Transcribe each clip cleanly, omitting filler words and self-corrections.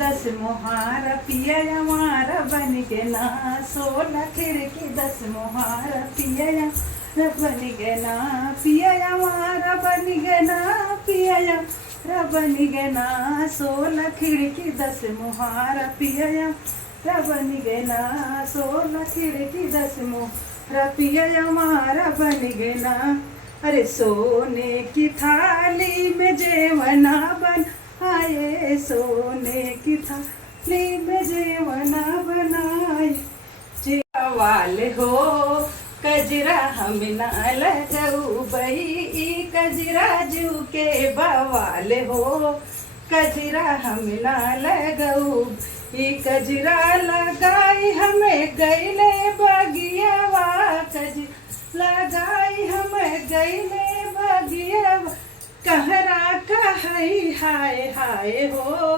दस मोहार पिया हमारा बन के ना, 16 खिड़की 10 मोहार पिया बन के ना, पिया हमारा बन के ना, पिया बन के ना, 16 खिड़की 10 मोहार पिया बन के ना, 16 खिड़की 10 मोहार पिया हमारा बन के ना। अरे सोने की थाली में जेवना बन आए, सोने की थाली में जेवना बनाए, वाले हो कजरा हम ना लगऊ बई, कजरा जू के बवाल हो, कजरा हम ना लगऊ, कजरा लगाई हमें गईले बगियावा, कजरा लगाई हमें गईले बगियावा, कहरा कहई हाय हाय हो,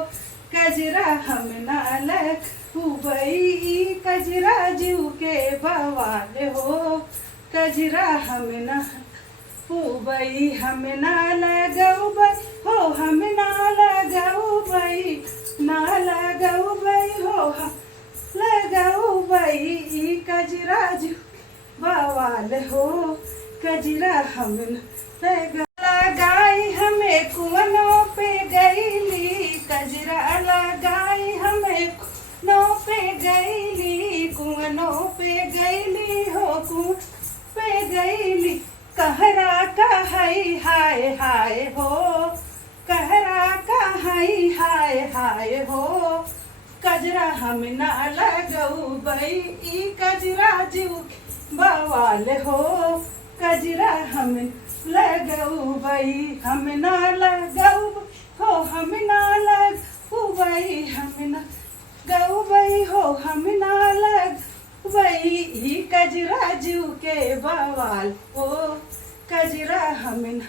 कजरा हम ना लगई, कजरा जीव के बवाल हो, कजरा हम ना बई, हम ना लगऊ बई हो, हम ना लगऊ बई, ना लगऊ बई हो, लगऊ बई, कजरा जीव बवाल हो, कजरा हम ना लगाई हमें कुआनों पे गईली, कजरा लगाई हमें कुआनों पे गईली, कुआनों पे गईली हो, कुआं पे गईली, कहरा कहई हाय हाय हो, कहरा कहई हाय हाय हो, कजरा हम ना लगऊ बई, कजरा जीव बवाल हो, कजरा हम लगऊ बई, हम ना लगऊ हो, हम ना लगऊ बई, हम ना गऊ बई हो, हम ना लगऊ बई, कजरा जू के बवाल हो, कजरा हम ना